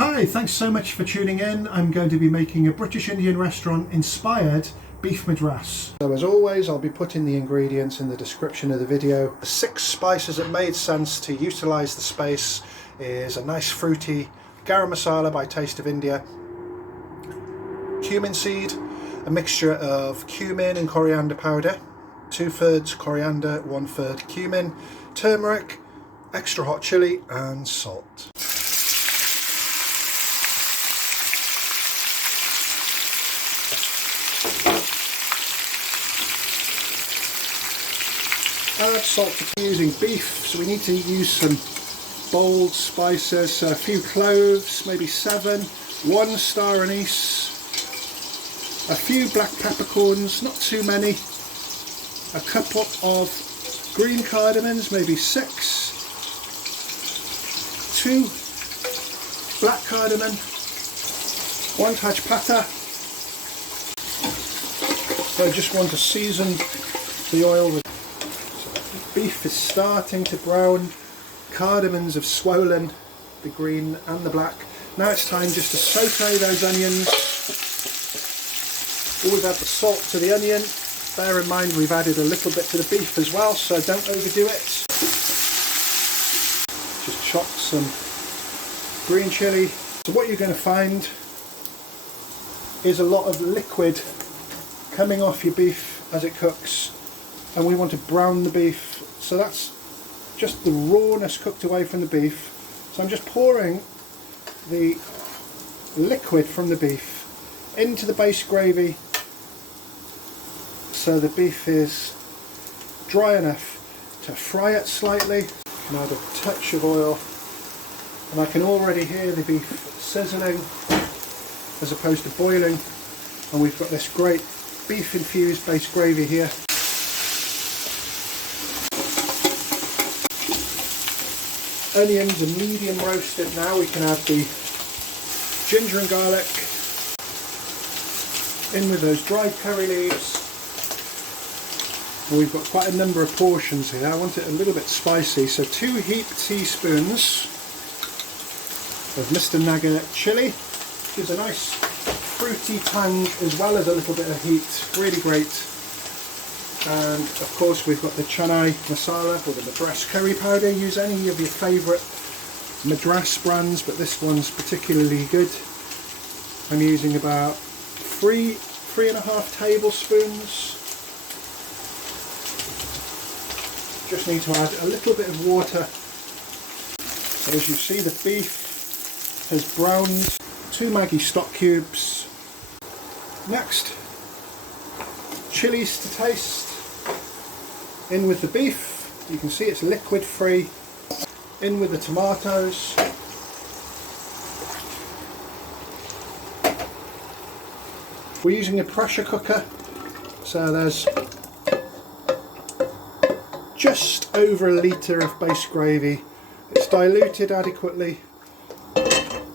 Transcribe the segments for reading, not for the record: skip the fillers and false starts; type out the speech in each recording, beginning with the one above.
Hi, thanks so much for tuning in. I'm going to be making a British Indian restaurant inspired beef madras. So as always, I'll be putting the ingredients in the description of the video. The 6 spices that made sense to utilise the space is a nice fruity garam masala by Taste of India, cumin seed, a mixture of cumin and coriander powder, 2/3 coriander, 1/3 cumin, turmeric, extra hot chilli and salt. Add salt to using beef, so we need to use some bold spices, so a few cloves, maybe 7, 1 star anise, a few black peppercorns, not too many, a couple of green cardamoms, maybe 6, 2 black cardamom, 1 Tajpata. So I just want to season the oil with. Beef is starting to brown, cardamoms have swollen, the green and the black. Now it's time just to saute those onions. Always add the salt to the onion. Bear in mind we've added a little bit to the beef as well, so don't overdo it. Just chop some green chilli. So what you're going to find is a lot of liquid coming off your beef as it cooks, and we want to brown the beef. So that's just the rawness cooked away from the beef. So I'm just pouring the liquid from the beef into the base gravy so the beef is dry enough to fry it slightly. I can add a touch of oil, and I can already hear the beef sizzling as opposed to boiling, and we've got this great beef infused base gravy here. Onions are medium roasted now. We can add the ginger and garlic in with those dried curry leaves. And we've got quite a number of portions here. I want it a little bit spicy, so 2 Heap teaspoons of Mr. Naga chili, which is a nice fruity tang as well as a little bit of heat. Really great. And of course we've got the Chennai masala or the Madras curry powder. Use any of your favourite Madras brands, but this one's particularly good. I'm using about 3.5 tablespoons. Just need to add a little bit of water. So as you see, the beef has browned. 2 Maggi stock cubes. Next, chilies to taste. In with the beef, you can see it's liquid free. In with the tomatoes. We're using a pressure cooker, so there's just over a litre of base gravy. It's diluted adequately,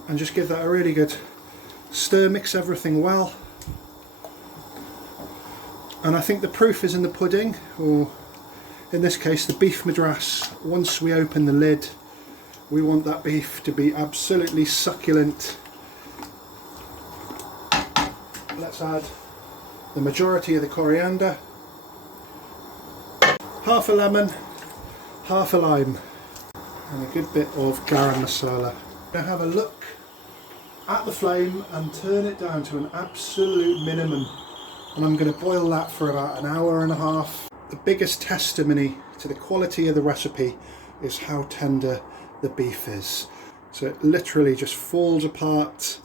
and just give that a really good stir, mix everything well. And I think the proof is in the pudding, or in this case the beef madras. Once we open the lid, we want that beef to be absolutely succulent. Let's add the majority of the coriander, half a lemon, half a lime, and a good bit of garam masala. Now have a look at the flame and turn it down to an absolute minimum, and I'm going to boil that for about an hour and a half. The biggest testimony to the quality of the recipe is how tender the beef is. So it literally just falls apart